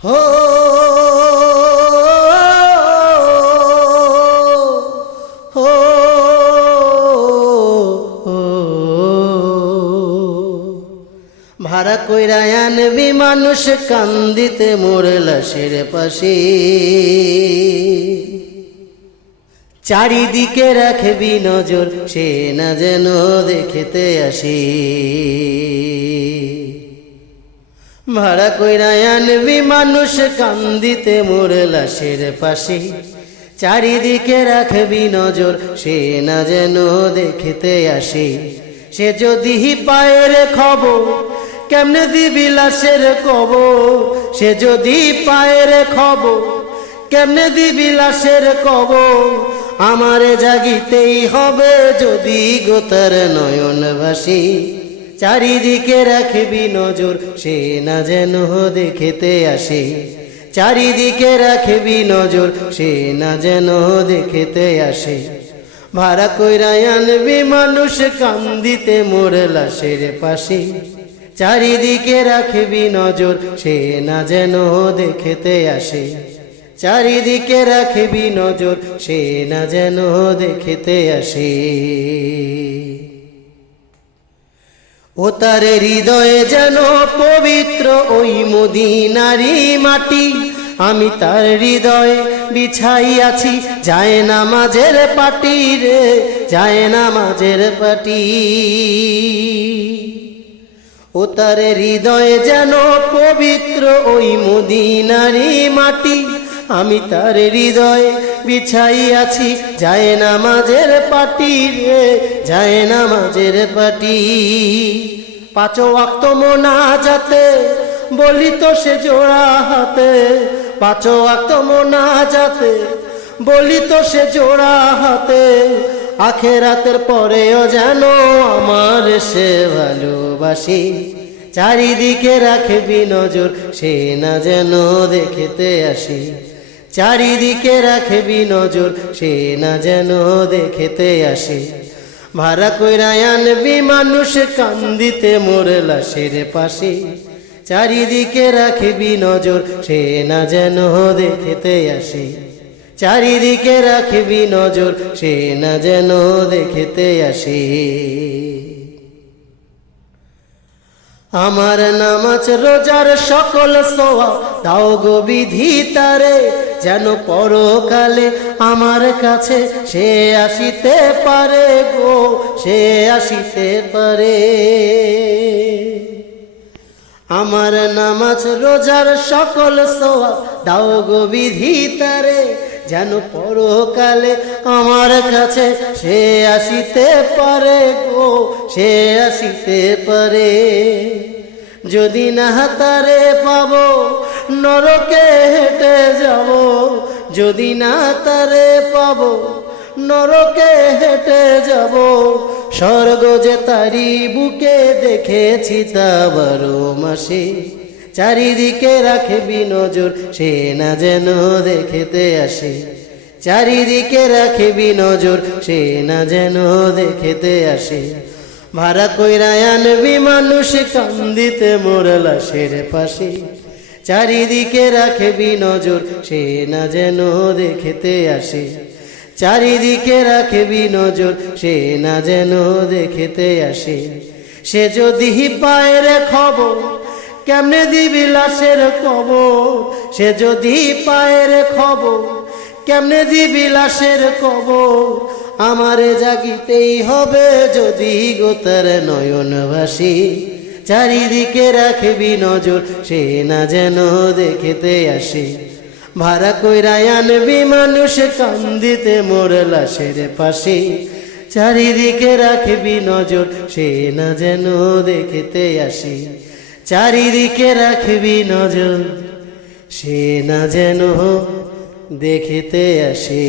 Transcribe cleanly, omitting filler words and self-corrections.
हो हो ভাড়া কইরা আনবি মানুষ কান্দিতে মোর লাশের পাশে, চারিদিকে রাখবি নজর সে না যেন দেখতে আসে। ভাড়া কইরা আনবি মানুষ কান্দিতে মোর লাশের পাশে, চারিদিকে রাখবি নজর সে না যেন দেখতে আসে। সে যদি পায়ের খবর কেমনে দিবি লাশের কবর, সে যদি পায়ের খবর কেমনে দিবি লাশের কবর। আমারে জাগিতেই হবে যদি গোতার নয়ন ভাসি, চারিদিকে রাখবি নজর সে না যেন দেখতে আসে। চারিদিকে রাখবি নজর সে না যেন দেখতে আসে। ভাড়া কইরা আনবি মানুষ কান্দিতে মোর লাশের পাশে, চারিদিকে রাখবি নজর সে না যেন দেখতে আসে। চারিদিকে রাখবি নজর সে না যেন দেখতে আসে। ও তার হৃদয়ে যেন পবিত্র ওই মদিনারি মাটি, আমি তার হৃদয়ে বিছাইয়াছি যায় নামাজের পাটি রে, যায় নামাজের পাটি। ও তার হৃদয়ে যেন পবিত্র ওই মদিনারি মাটি, আমি তার হৃদয়ে বিছাইয়াছি যায় নামাজের পাটি রে, যায় নামাজের পাটি। পাঁচ ওয়াক্ত মোনাজাতে বলি তো সে জোড়া হাতে, পাঁচ ওয়াক্ত মোনাজাতে বলি তো সে জোড়া হাতে। আখেরাতের পরেও যেন আমার সে ভালোবাসি, চারিদিকে রাখবি নজর সে না যেন দেখতে আসে। চারিদিকে রাখবি নজর সে না যেন দেখতে আসে। ভাড়া কইরা আনবি মানুষ কান্দিতে মোর লাশের পাশে, চারিদিকে রাখবি নজর সে না যেন দেখতে আসে। চারিদিকে রাখবি নজর সে না যেন দেখতে আসে। আমার নামাজ রোজার সকল সোয়া দাও গো বিধিতারে, যেন পরকালে আমার কাছে সে আসিতে পারে গো, সে আসিতে পারে। আমার নামাজ রোজার সকল সোয়া দাও গো বিধিতারে, যেন পরকালে আমার কাছে সে আসিতে পারে গো, সে আসিতে পারে। যদি না তারে পাবো নরকে হেঁটে যাব, যদি না তারে পাবো নরকে হেঁটে যাব। স্বর্গ যে তারি বুকে দেখেছি তা 12 মাসে, চারিদিকে রাখবি নজর সে না যেন দেখতে আসে। চারিদিকে রাখবি নজর সে না যেন দেখতে আসে। ভাড়া কইরা আনবি মানুষ কান্দিতে মোর লাশের পাশে, চারিদিকে রাখবি নজর সে না যেন দেখতে আসে। চারিদিকে রাখবি নজর সে না যেন দেখতে আসে। সে যদি পায়ের খবর কেমনে দিবি লাশের কবর, সে যদি পায়ের খবর কেমনে দিবি লাশের কবর। আমারে জাগিতেই হবে যদি গোতার নয়ন ভাসি, চারিদিকে রাখবি নজর সে না যেন দেখতে আসে। ভাড়া কইরা আনবি মানুষ কান্দিতে মোর লাশের পাশে, চারিদিকে রাখবি নজর সে না যেন দেখতে আসে। চারিদিকে রাখবি নজর সে না যেন দেখতে আসে।